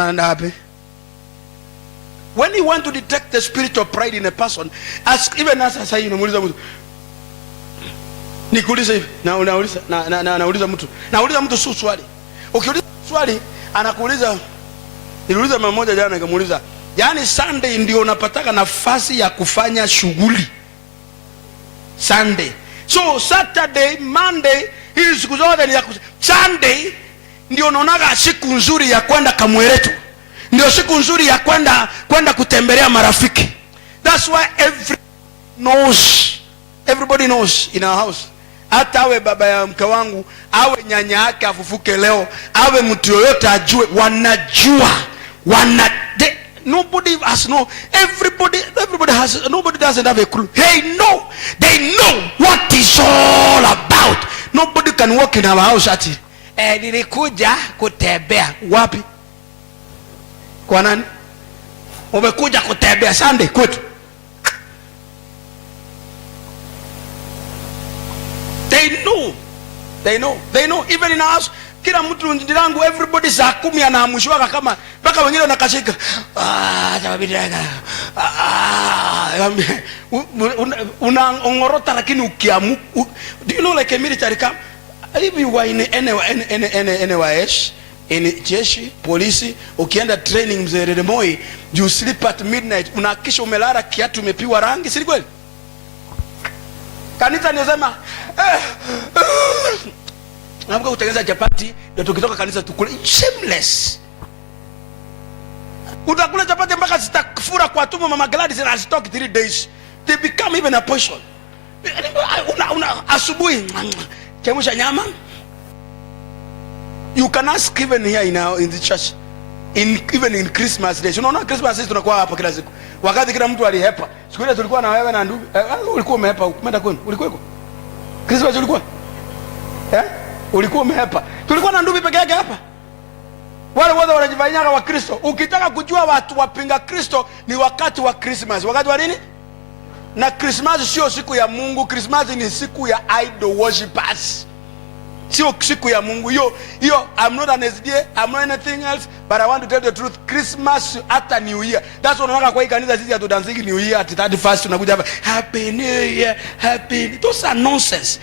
anaenda wapi? When you want to detect the spirit of pride in a person, ask, even as sasa hivi unamuuliza mtu, nikuuliza hivi na nauliza mtu swali. Ukiuliza swali anakuuliza, niliuliza mama moja jana nikamuuliza, yani Sunday ndio unapataka nafasi ya kufanya shughuli Sunday. So Saturday, Monday, hizi siku zote ni ya Sunday ndio unaonaga siku nzuri ya kwenda Kamweretu. Ndio siku nzuri ya kwenda kutembelea marafiki. That's why everybody knows in our house. Hata awe baba ya mke wangu, awe nyanya yake afufuke leo, awe mtu yoyote ajue, wanajua. Nobody has no. Everybody has. Nobody doesn't have a clue. They know what it's all about. Nobody can walk in our house ati nilikuja kutembea. Wapi? Kwa nani? Umekuja kutembea Sunday kwetu? They know. Even in our house, kila mtu ndirangu, everybody saa 10 anaamshwa kama mpaka wengine wanakashika. Unaongorota lakini ukiamu. Do you know, like a military camp, if you were in NYS, in jeshi, polisi, ukienda training Mzee Moi, you sleep at midnight, unahakisha umelala kiatu umepiwa rangi, si kweli? Kanisa nisema naamka kutengeneza chapati ndio tukitoka kanisa tukule. Shameless. Utakula chapati mpaka zitakufura kwa tumbo. Mama Gladys and stock 3 days. They become even a portion. Asubuhi chemusha nyama. You can ask even here in the church, even in Christmas days. Unaona Christmas days tunakuwa hapa kila siku. Wakati kila mtu alihepa. Siku ile tulikuwa na wewe na ndugu. Ulikuwa umehepa, umeenda kwenu? Ulikuwa huko? Christmas ulikuwa? Ulikuwa umehepa. Tulikuwa na ndugu peke yake hapa. Wale wote wanajifanyaga wa Kristo. Ukitaka kujua watu wapinga Kristo ni wakati wa Christmas. Wakati wa nini? Na Christmas sio siku ya Mungu. Christmas ni siku ya idol worshippers. Sio siku ya Mungu. Yo, I'm not an SDA, I'm not anything else, but I want to tell the truth. Christmas hata New Year. That's what unaona kwa hii kanisa sisi hatudancing New Year at 31st tunakuja hapa. Happy New Year, happy. Those are nonsense.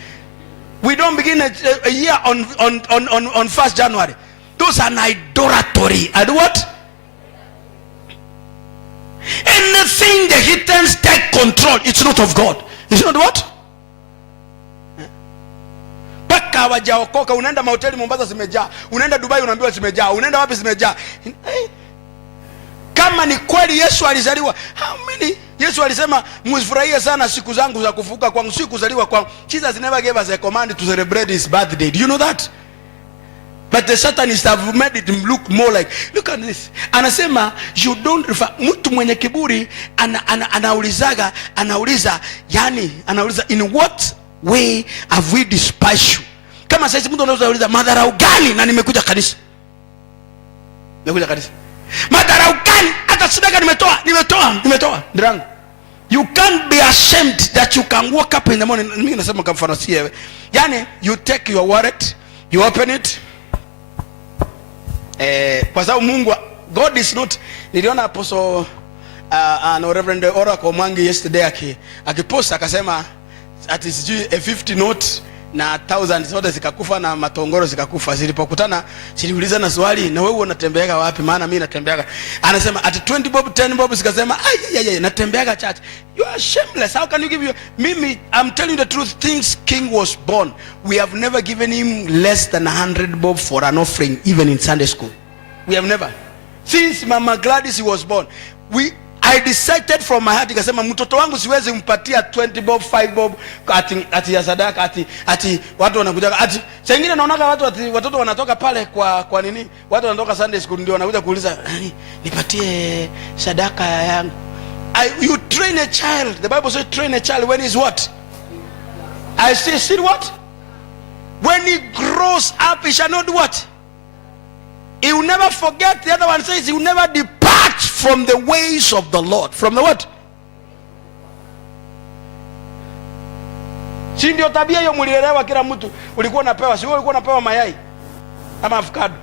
We don't begin a year on 1st January. Those are idolatry. And what? Anything the heathens take control, it's not of God. It's not what? Paka wajaokoka, unaenda mahoteli Mombasa zimejaa, unaenda Dubai unaambiwa zimejaa, unaenda wapi zimejaa. Kama ni kweli Yesu alizaliwa, how many? Yesu alisema msifurahie sana siku zangu za kufufuka kwangu, si kuzaliwa kwangu. Jesus never gave us a command to celebrate his birthday. Do you know that? But the Satanists have made it look more like, look at this. Anasema you don't refer. Mtu mwenye kiburi anauliza in what way have we despised you? Kama sasa mtu anauliza madharau gani na nimekuja kanisa. Madharau gani? Hata sadaka nimetoa. Ndirangu. You can't be ashamed that you can wake up in the morning. Mimi nasema kama mfano si wewe. Yani you take your wallet, you open it. Kwa sababu Mungu, God is not. Niliona Apostle no Reverend Oracle Mwangi yesterday akipost akasema ati sijui a 50 note na 1000 zote zikakufa na matongoro zikakufa. Zilipokutana siliuliza na swali, na wewe unatembeaga wapi? Maana mimi natembeaga. Anasema ati 20 bob 10 bob zikasema natembeaga church. You are shameless. How can you give mimi? I'm telling you the truth. Things King was born, we have never given him less than 100 bob for an offering, even in Sunday school. We have never. Since Mama Gladys was born, I decided from my heart, nikasema mtoto wangu siwezi mpatia 20 bob 5 bob ati ya sadaka ati watu wanakuja ati saa nyingine naonaga watoto wanatoka pale kwa nini, watu wanatoka Sunday school ndio wanakuja kuuliza nipatie sadaka yangu. You train a child. The Bible says train a child when he's what? I say what? When he grows up he shall not do what? He will never forget. The other one says he will never depart from the ways of the Lord. From the what? Si ndio tabia hiyo mlielewa kila mtu. Ulikuwa unapewa, si wewe ulikuwa unapewa mayai ama avocado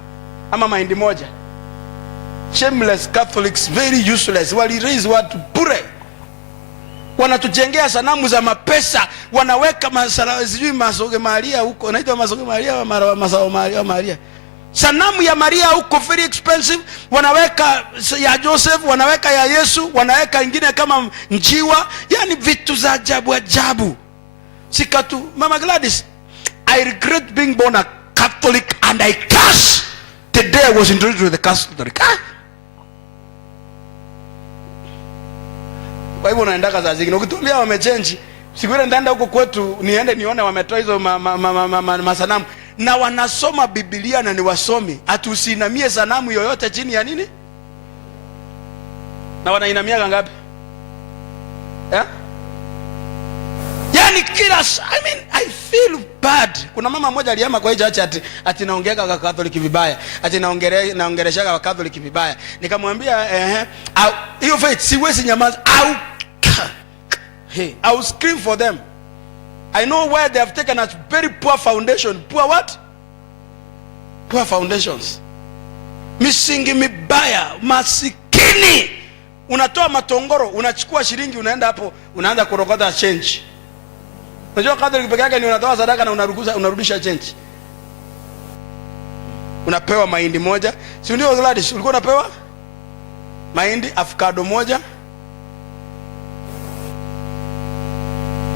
ama mahindi moja. shameless Catholics, very useless. Waliraise watu bure. Wanatujengea sanamu za mapesa, wanaweka sijui Masoge Maria huko, naitwa Masoge Maria Masao Maria. Sanamu ya Maria huko very expensive, wanaweka ya Joseph, wanaweka ya Yesu, wanaweka ingine kama njiwa, yani vitu za ajabu ajabu. Sikatu, Mama Gladys, I regret being born a Catholic and I curse the day I was introduced to the Catholic. Kwa hivyo naenda kaza zingine. Ukituambia wamechange, siku ile nitaenda huko kwetu niende nione wametoa hizo masanamu. Na wanasoma Biblia na ni wasomi. Atusinamie sanamu yoyote chini ya nini? Na wanainamia ngapi? Yani kila, I feel bad. Kuna mama mmoja aliyama kwa hiyo church ati naongeeka kwa Catholic vibaya. Ati naongelesha kwa Catholic vibaya. Nikamwambia hiyo faith siwezi nyamaza. I will scream for them. I know where they have taken a very poor foundation. Poor what? Poor foundations. Misingi mibaya, masikini. Unatoa matongoro, unachukua shilingi, unaenda hapo, unaanza kurokota change. Unajua Catholic peke yake ni unatoa sadaka na unarudisha change. Unapewa mahindi moja. Si ndio Gladys? Ulikuwa unapewa mahindi avocado moja,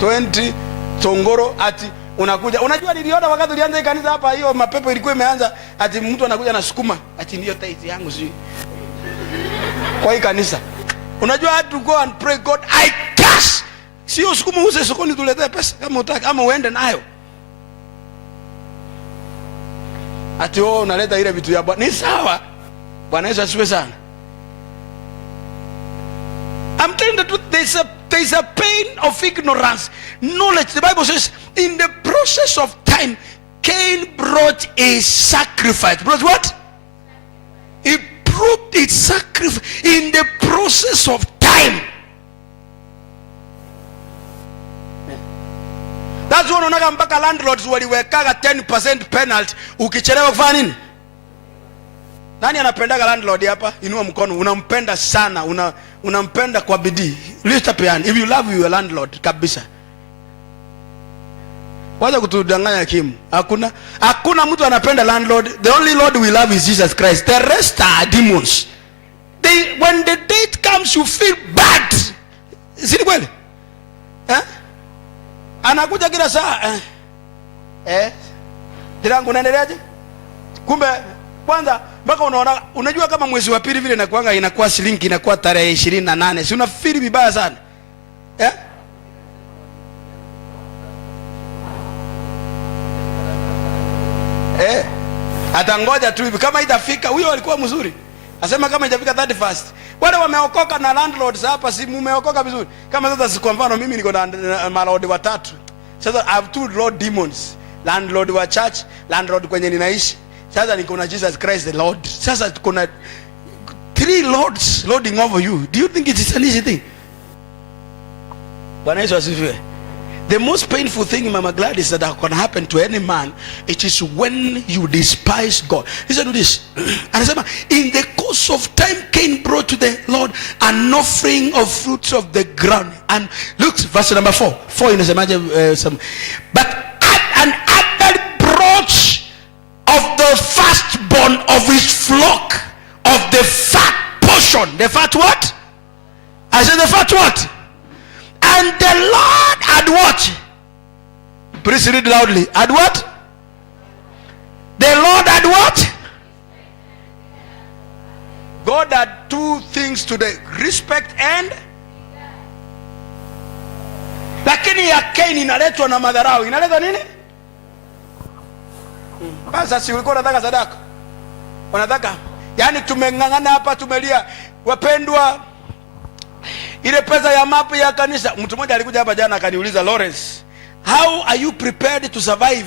20 tongoro, ati unakuja. Unajua niliona wakati ulianza kanisa hapa, hiyo mapepo ilikuwa imeanza, ati mtu anakuja na sukuma, ati ndio tithe yangu sio. Kwa hii kanisa. Unajua I had to go and pray God, I curse. Sio sukuma use sokoni tuletee pesa kama utaki, ama uende nayo. Ati unaleta ile vitu ya Bwana. Ni sawa. Bwana Yesu asifiwe sana. I'm telling the truth, there is a pain of ignorance. Knowledge. The Bible says, in the process of time, Cain brought a sacrifice. Brought what? He brought its sacrifice in the process of time. That's why unaona mpaka landlords waliwekaga 10% penalty ukichelewa kufanya nini? Nani anapendaga landlord hapa? Inua mkono. Unampenda sana, unampenda kwa bidii. Lift up your hand if you love your landlord kabisa. Wacha kutudanganya Kim. Hakuna mtu anapenda landlord. The only Lord we love is Jesus Christ. The rest are demons. When the date comes you feel bad. Si kweli? Anakuja kila saa. Dirangu unaendeleaje? Kumbe kwanza mpaka unajua kama mwezi wa pili vile inakuwa shilingi inakuwa tarehe 28. Si unafiri vibaya sana. Atangoja tu hivi kama itafika. Huyo alikuwa mzuri. Asema kama itafika 31st. Wale wameokoka na landlords hapa, si mumeokoka vizuri. Kama sasa si kwa mfano mimi niko na malord watatu. Sasa I have two lord demons. Landlord wa church, landlord kwenye ninaishi. Sasa niko na Jesus Christ the Lord. Sasa kuna 3 lords lording over you. Do you think it is an easy thing? Bwana Yesu asifiwe. The most painful thing, Mama Gladys, that can happen to any man, it is when you despise God. Listen to this. Anasema, in the course of time, Cain brought to the Lord an offering of fruits of the ground. And look, verse number 4. 4 inasemaje, but an Abel brought of the firstborn of his flock, of the fat portion. The fat what? I said the fat what? And the Lord had what? Please read loudly. Had what? The Lord had what? God had 2 things today. Respect and. Lakini ya Cain inaletwa na madharau. Inaleta nini? Basa si ulikuwa unataka sadaka? Unataka? Yaani tumengangana hapa, tumelia. Wapendwa, ile pesa ya mapu ya kanisa. Mtu mmoja alikuja hapa jana akaniuliza, Lawrence, how are you prepared to survive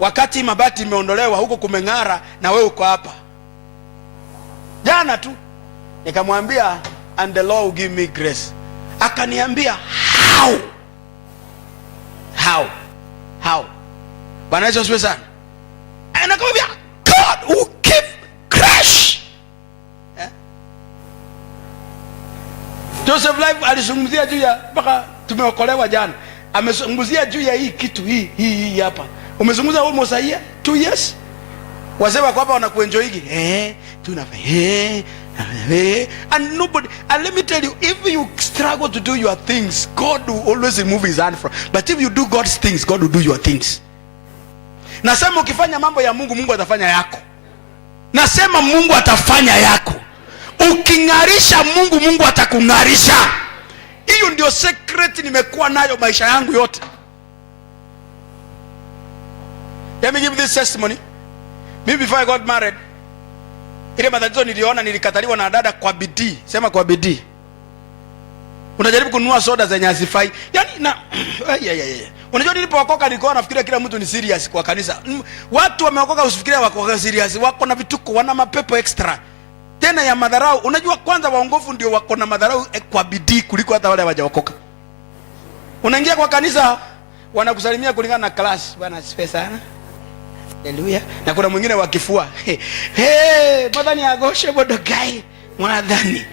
wakati mabati imeondolewa huko kumeng'ara na wewe uko hapa? Jana tu nikamwambia, and the Lord will give me grace. Akaniambia, how Bwana Yesu asifiwe sana. Anakamwambia, God who gave grace Joseph Life alizungumzia juu ya mpaka tumeokolewa jana. Amezungumzia juu ya hii kitu hii hapa. Umezungumza almost a year, 2 years. Wazee wako hapa wanakuenjoy hiki. Tunafanya and nobody, and let me tell you, if you struggle to do your things, God will always remove his hand from. But if you do God's things, God will do your things. Nasema ukifanya mambo ya Mungu, Mungu atafanya yako. Nasema Mungu atafanya yako. Ukingarisha Mungu, Mungu atakungarisha. Hiyo ndio secret nimekuwa nayo maisha yangu yote. Let me give this testimony. Me before I got married, ile matatizo niliona, nilikataliwa na dada kwa bidii. Sema kwa bidii. Unajaribu kununua soda zenye hazifai. Yaani na unajua nilipookoka nilikuwa nafikiria kila mtu ni serious kwa kanisa. Watu wameokoka usifikiria wako serious, wako na vituko, wana mapepo extra. Tena ya madharau. Unajua kwanza waongofu ndio wako na madharau kwa bidii kuliko hata wale hawajaokoka. Unaingia kwa kanisa wanakusalimia kulingana na class. Bwana asifiwe sana. Haleluya. Na kuna mwingine wakifua. Madhani agoshe bodo guy. Mwadhani.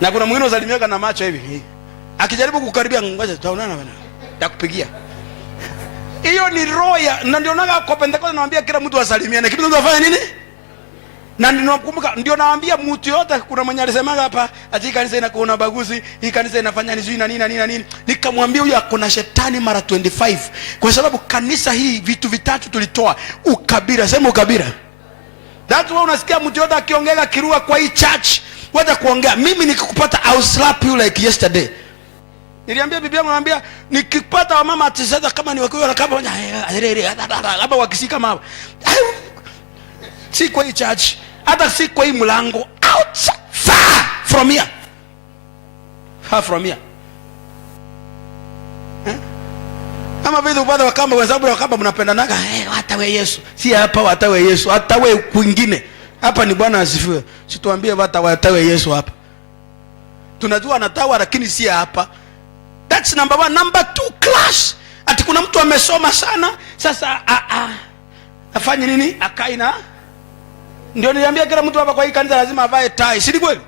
Na kuna mwingine usalimiaka na macho hivi. Akijaribu kukaribia, ngoja tutaonana bwana. Takupigia. Hiyo ni roho ya, na ndio naga kwa Pentecost naambia kila mtu asalimiane. Kitu mtu afanye nini? Na ninakumbuka ndio naambia mtu yote, kuna mwenye alisemaga hapa ati kanisa inakuwa na baguzi, hii kanisa inafanya nini na nini. Nikamwambia huyu akona shetani mara 25. Kwa sababu kanisa hii vitu vitatu tulitoa: ukabila. Sema ukabila. That's why unasikia mtu yote akiongea kirua kwa hii church, wacha kuongea. Mimi nikikupata I'll slap you like yesterday. Niliambia bibi yangu, naambia nikipata wamama atisada kama ni wakiwa kama hapa wakisika mama. Si kwa hii church, hata si kwa hii mlango, out far from here. Far from here. Kama vile upande wa kamba, kwa sababu kamba mnapendanaga, hata wewe Yesu. Si hapa hata wewe Yesu, hata wewe kwingine. Hapa ni Bwana asifiwe. Situambie hata wewe Yesu hapa. Tunajua anatawa lakini si hapa. That's number 1. Number 2, class. Ati kuna mtu amesoma sana, sasa afanye nini? Akaina. Ndio niliambia kila mtu hapa kwa hii kanisa lazima avae tai. Si kweli?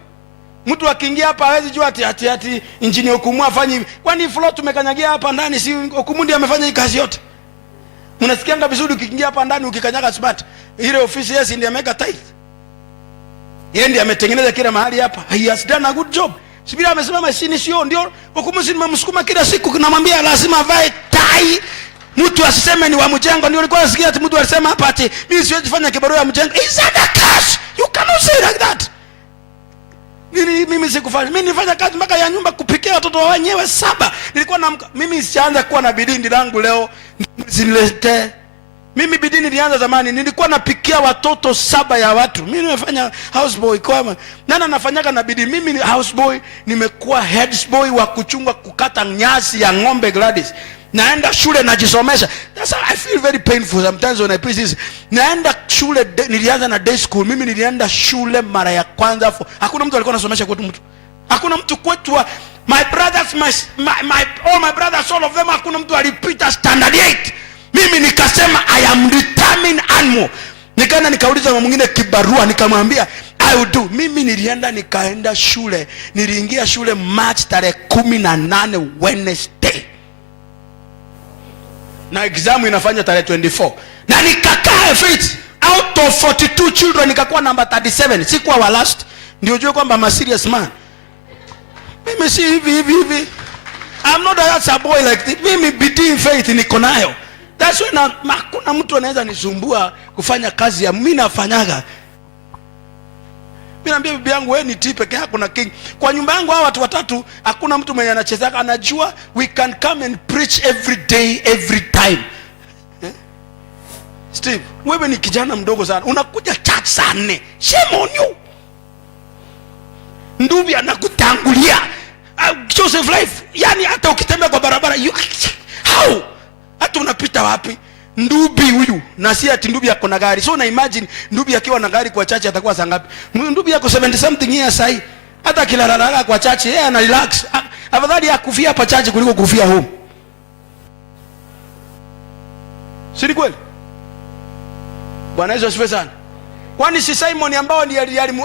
Mtu akiingia hapa hawezi jua ati injini hukumu afanye hivi. Kwani flow tumekanyagia hapa ndani, si hukumu ndiye amefanya hii kazi yote? Mnasikianga vizuri ukiingia hapa ndani ukikanyaga smart. Ile ofisi yesi ndiye ameweka tai. Yeye ndiye ametengeneza kila mahali hapa. He has done a good job. Sibira amesimama chini, sio ndio? Hukumu si nimemsukuma kila siku, namwambia lazima avae tai. Mtu asiseme ni wa mjengo. Ndio nilikuwa nasikia ati mtu alisema hapa ati mimi siwezi fanya kibarua ya mjengo. Is that a curse? You cannot say like that. Mimi sikufanya. Mimi nilifanya kazi mpaka ya nyumba kupikia watoto wenyewe 7. Nilikuwa na mimi sianza kuwa na bidii langu leo nisilete. Mimi bidii nilianza zamani, nilikuwa napikia watoto 7 ya watu. Mimi nimefanya houseboy kwa nana nafanyaga na bidii. Mimi ni houseboy, nimekuwa headsboy wa kuchunga kukata nyasi ya ng'ombe Gladys. Naenda shule najisomesha. That's how I feel very painful sometimes when I preach this. Naenda shule, nilianza na day school. Mimi nilienda shule mara ya kwanza. Hakuna mtu alikuwa anasomesha kwetu mtu. Hakuna mtu kwetu. My brothers, all my brothers, all of them, hakuna mtu alipita standard 8. Mimi nikasema I am determined animal. Nikaenda nikauliza mama mwingine kibarua, nikamwambia I will do. Mimi nikaenda shule. Niliingia shule March tarehe 18 Wednesday. Na exam inafanya tarehe 24. Na nikakaa fit out of 42 children nikakuwa number 37. Sikuwa wa last. Ndio ujue kwamba I'm a serious man. Mimi si hivi. I'm not a boy like this. Mimi bidii faith niko nayo. That's why hakuna mtu anaweza nisumbua kufanya kazi ya mimi nafanyaga. Mimi naambia bibi yangu, wewe ni tipe peke yako na king. Kwa nyumba yangu hao watu watatu hakuna mtu mwenye anachezaka, anajua we can come and preach every day every time. Steve, wewe ni kijana mdogo sana. Unakuja church saa 4. Shame on you. Ndubi anakutangulia. Joseph Life, yani hata ukitembea kwa barabara how? Hata unapita wapi? Ndubi huyu, na si ati ndubi yako na gari. So na imagine ndubi akiwa na gari kwa chache atakuwa saa ngapi? Ndubi yako 70 something years sahi. Hata kilala kwa chache yeye ana relax. Afadhali akufia hapa chache kuliko kufia home. Si kweli? Bwana Yesu asifiwe sana. Kwani si Simon ambao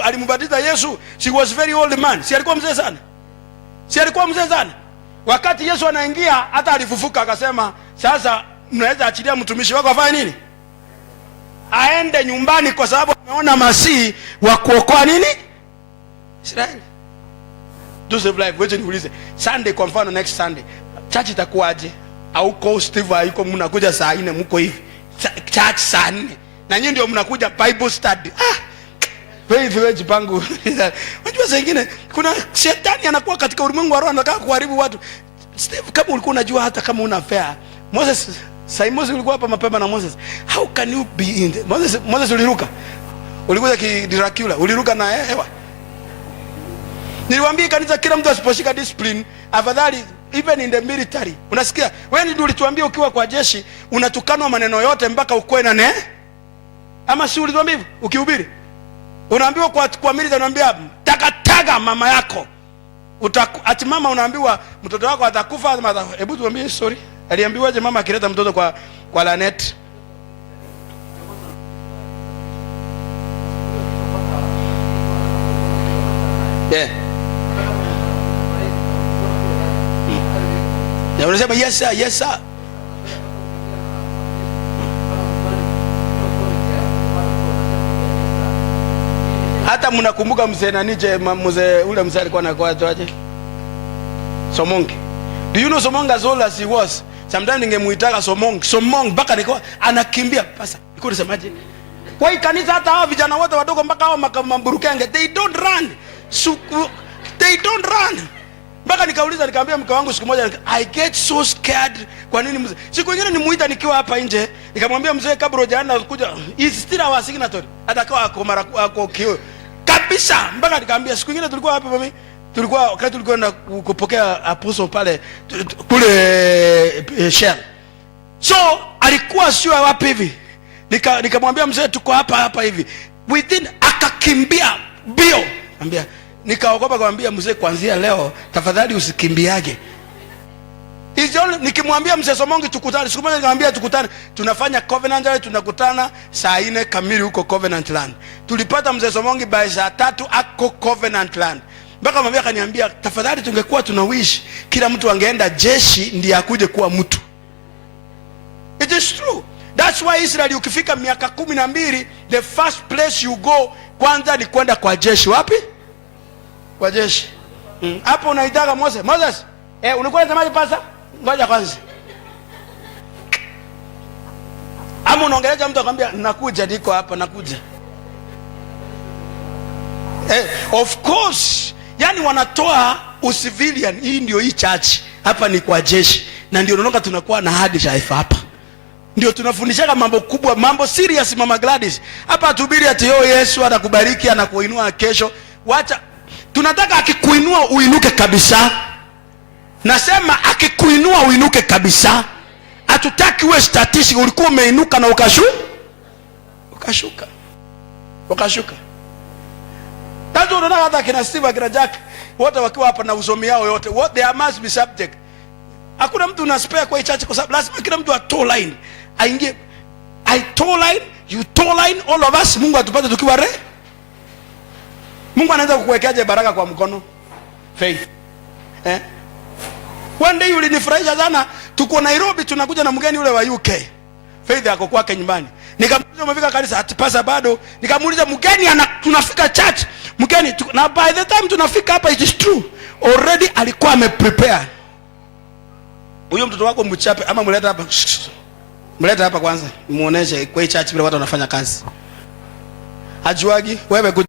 alimbatiza Yesu, she was very old man. Si alikuwa mzee sana? Si alikuwa mzee sana? Wakati Yesu anaingia hata alifufuka akasema, sasa mnaweza achilia mtumishi wako afanye nini? Aende nyumbani, kwa sababu ameona Masihi wa kuokoa nini? Israeli. Joseph Life, wewe niulize, Sunday kwa mfano, next Sunday church itakuwaje? Au kwa Steve hayuko, mnakuja saa 4 mko hivi. Church saa 4. Na nyinyi ndio mnakuja Bible study. Wewe jipangu. Unajua zingine kuna shetani anakuwa katika ulimwengu wa roho, anataka kuharibu watu. Steve, kama ulikuwa unajua hata kama una affair, Moses ulikuwa hapa mapema na Moses. How can you be in the... Moses uliruka. Ulikuja ki Dracula, uliruka na hewa. Niliwaambia kanisa, kila mtu asiposhika discipline, afadhali even in the military. Unasikia? Wewe ndio ulituambia ukiwa kwa jeshi unatukanwa maneno yote mpaka ukwe na ama si ulituambia hivyo ukihubiri? Unaambiwa kwa military, unaambia takataga mama yako. Ati mama unaambiwa mtoto wako atakufa. Hebu tuambie story. Aliambiwaje mama akileta mtoto kwa Lanet? Yeah. Na unasema yes sir, yes sir. Hata mnakumbuka mzee nanije, mzee ule mzee alikuwa anakuwa aje? Somongi. Do you know Somongi as old as he was? Sometimes ningemuitaka Somongi mpaka nilikuwa anakimbia. Pasa, niko nisemaje? Kwa hii kanisa hata hao vijana wote wadogo mpaka hao makamburukenge, they don't run. They don't run. Mpaka nikauliza, nikamwambia mke wangu siku moja, I get so scared. Kwa nini mzee? Siku nyingine nimuita nikiwa hapa nje, nikamwambia mzee, kabla hujaenda kuja, is still our signatory. Hata kwa ako kio kabisa. Mpaka nikamwambia siku nyingine tulikuwa hapa mimi, tulikuwa wakati tulikuwa kupokea apostle pale kule Shell. So alikuwa sio wapi hivi. Nikamwambia mzee, tuko hapa hivi. Within akakimbia bio. Ambia, nikaogopa kumwambia mzee, kuanzia leo tafadhali usikimbiage. Nikimwambia mzee Somongi tukutane, siku moja nikamwambia tukutane, tunafanya Covenant Land, tunakutana saa 4 kamili huko Covenant Land. Tulipata mzee Somongi by saa 3 ako Covenant Land. Mpaka mwambia akaniambia, tafadhali tungekuwa tunawish kila mtu angeenda jeshi ndiye akuje kuwa mtu. It is true. That's why Israel ukifika miaka 12, the first place you go kwanza ni kwenda kwa jeshi. Wapi? Kwa jeshi. Hapo unaitaka Moses. Unakuwa unasemaje pasa? Ngoja kwanza. Ama unaongelea mtu akwambia nakuja, niko hapa nakuja. Of course. Yani wanatoa usivilian. Hii ndio hii church. Hapa ni kwa jeshi. Na ndio unaona tunakuwa na hadi taifa hapa. Ndio tunafundishaga mambo kubwa, mambo serious. Mama Gladys hapa atubiri ati Yesu anakubariki, anakuinua kesho. Wacha, tunataka akikuinua uinuke kabisa. Nasema akikuinua uinuke kabisa. Hatutaki uwe statistic, ulikuwa umeinuka na ukashuka. Tanzo unaona hata kina Steve, kina Jack wote wakiwa hapa na usomi yao yote, what they must be subject. Hakuna mtu una spare kwa church, kwa sababu lazima kila mtu atoe line. Aingie I toe line, you toe line, all of us. Mungu atupate tukiwa Mungu anaweza kukuwekeaje baraka kwa mkono? Faith. One day ulinifurahisha sana, tuko Nairobi tunakuja na mgeni ule wa UK. Faith yako kwake nyumbani. Nikamuuliza umefika kanisa, atipasa bado. Nikamuuliza mgeni tunafika church. Mgeni na by the time tunafika hapa, it is true. Already alikuwa ameprepare. Huyo mtoto wako mchape ama mleta hapa. Mleta hapa kwanza, muoneshe kwa church vile watu wanafanya kazi. Hajuagi wewe